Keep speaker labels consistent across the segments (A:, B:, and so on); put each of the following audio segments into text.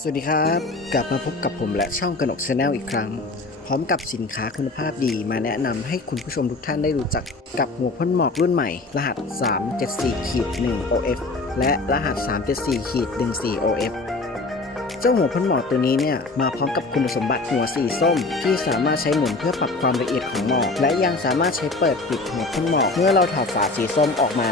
A: สวัสดีครับ กลับมาพบกับผมและช่องกนกชาแนลอีกครั้ง พร้อมกับสินค้าคุณภาพดีมาแนะนำให้คุณผู้ชมทุกท่านได้รู้จักกับหัวพ่นหมอกรุ่นใหม่ รหัส 374ขีด1 OF และรหัส 374ขีด14 OF เจ้าหัวพ่นหมอกตัวนี้เนี่ยมาพร้อมกับคุณสมบัติหัวสีส้ม ที่สามารถใช้หมุนเพื่อปรับความละเอียดของหมอก และยังสามารถใช้เปิดปิดหัวพ่นหมอกเมื่อเราถอดฝาสีส้มออกมา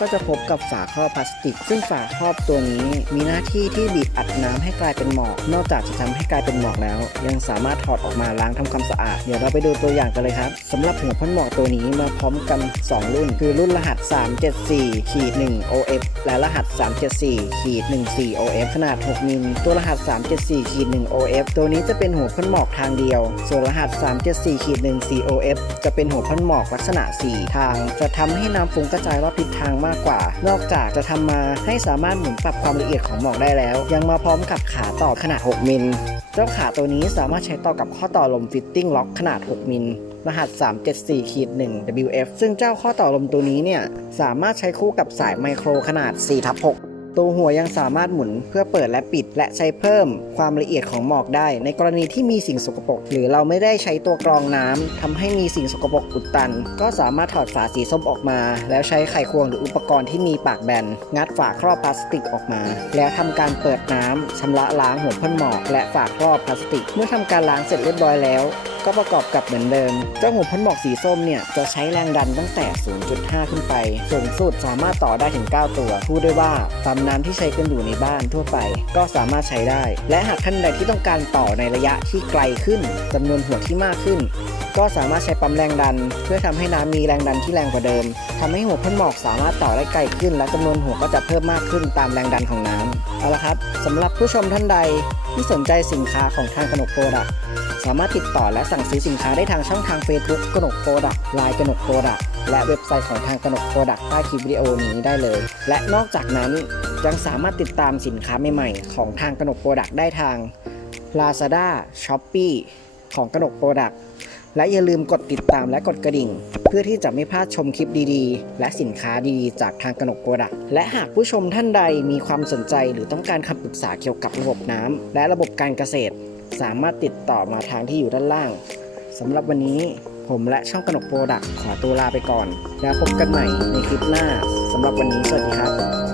A: ก็จะพบกับฝาครอบพลาสติก ซึ่งฝาครอบตัวนี้มีหน้าที่ที่บีบอัดน้ำให้กลายเป็นหมอก นอกจากจะทำให้กลายเป็นหมอกแล้ว ยังสามารถถอดออกมาล้างทำความสะอาด เดี๋ยวเราไปดูตัวอย่างกันเลยครับสำหรับหัวพ่นหมอกตัวนี้มาพร้อมกัน 2 รุ่น คือรุ่นรหัส 374ขีด1 OF และรหัส 374ขีด14 OF ขนาด 6 มิล ตัวรหัส 374ขีด1 OF ตัวนี้จะเป็นหัวพ่นหมอกทางเดียว ส่วนรหัส 374ขีด14 OF จะเป็นหัวพ่นหมอกลักษณะ 4 ทาง จะทำให้น้ำฟุ้งกระจายรอบทิศทางมากกว่า นอกจากจะทำมาให้สามารถหมุนปรับความละเอียดของหมอกได้แล้ว ยังมาพร้อมกับขาต่อขนาด 6 มิล เจ้าขาตัวนี้สามารถใช้ต่อกับข้อต่อลมฟิตติ้งล็อกขนาด 6 มิลรหัส 374ขีด1 WF ซึ่งเจ้าข้อต่อลมตัวนี้เนี่ย สามารถใช้คู่กับสายไมโครขนาด4ทับ6 ตัวหัวยังสามารถหมุนเพื่อเปิดและปิด และใช้เพิ่มความละเอียดของหมอกได้ ในกรณีที่มีสิ่งสกปรกหรือเราไม่ได้ใช้ตัวกรองน้ำทำให้มีสิ่งสกปรกอุดตัน ก็สามารถถอดฝาสีส้มออกมา แล้วใช้ไขควงหรืออุปกรณ์ที่มีปากแบน งัดฝาครอบพลาสติกออกมา แล้วทำการเปิดน้ำชำระล้างหัวพ่นหมอกและฝาครอบพลาสติก เมื่อทำการล้างเสร็จเรียบร้อยแล้ว ก็ประกอบกับเหมือนเดิม เจ้าหัวพ่นหมอกสีส้มเนี่ยจะใช้แรงดันตั้งแต่ 0.5 ขึ้นไป สูงสุดสามารถต่อได้ถึง 9 ตัว พูดได้ว่าปั๊มน้ำที่ใช้กันอยู่ในบ้านทั่วไป ก็สามารถใช้ได้ และหากท่านใดที่ต้องการต่อในระยะที่ไกลขึ้นจำนวนหัวที่มากขึ้น ก็สามารถใช้ปั๊มแรงดัน เพื่อทำให้น้ำมีแรงดันที่แรงกว่าเดิมทำให้หัวพ่นหมอกสามารถต่อได้ไกลขึ้น และจำนวนหัวก็จะเพิ่มมากขึ้นตามแรงดันของน้ำ เอาละครับสำหรับผู้ชมท่านใดที่สนใจสินค้าของทางกนกโปรดักสามารถติดต่อและสั่งซื้อสินค้าได้ทางช่องทาง Facebook กนกโปรดักไลน์กนกโปรดักและเว็บไซต์ของทางกนกโปรดักใต้คลิปวิดีโอนี้ได้เลย และนอกจากนั้นยังสามารถติดตามสินค้าใหม่ๆ ของทางกนกโปรดักได้ทาง Lazada Shopee ของกนกโปรดัก และอย่าลืมกดติดตามและกดกระดิ่ง เพื่อที่จะไม่พลาดชมคลิปดีๆ และสินค้าดีๆ จากทางกนกโปรดักและหากผู้ชมท่านใดมีความสนใจหรือต้องการคำปรึกษาเกี่ยวกับระบบน้ำและระบบการเกษตร สามารถติดต่อมาทางที่อยู่ด้านล่างสำหรับวันนี้ผมและช่องกนกโปรดักขอตัวลาไปก่อน แล้วพบกันใหม่ในคลิปหน้าสำหรับวันนี้สวัสดีครับ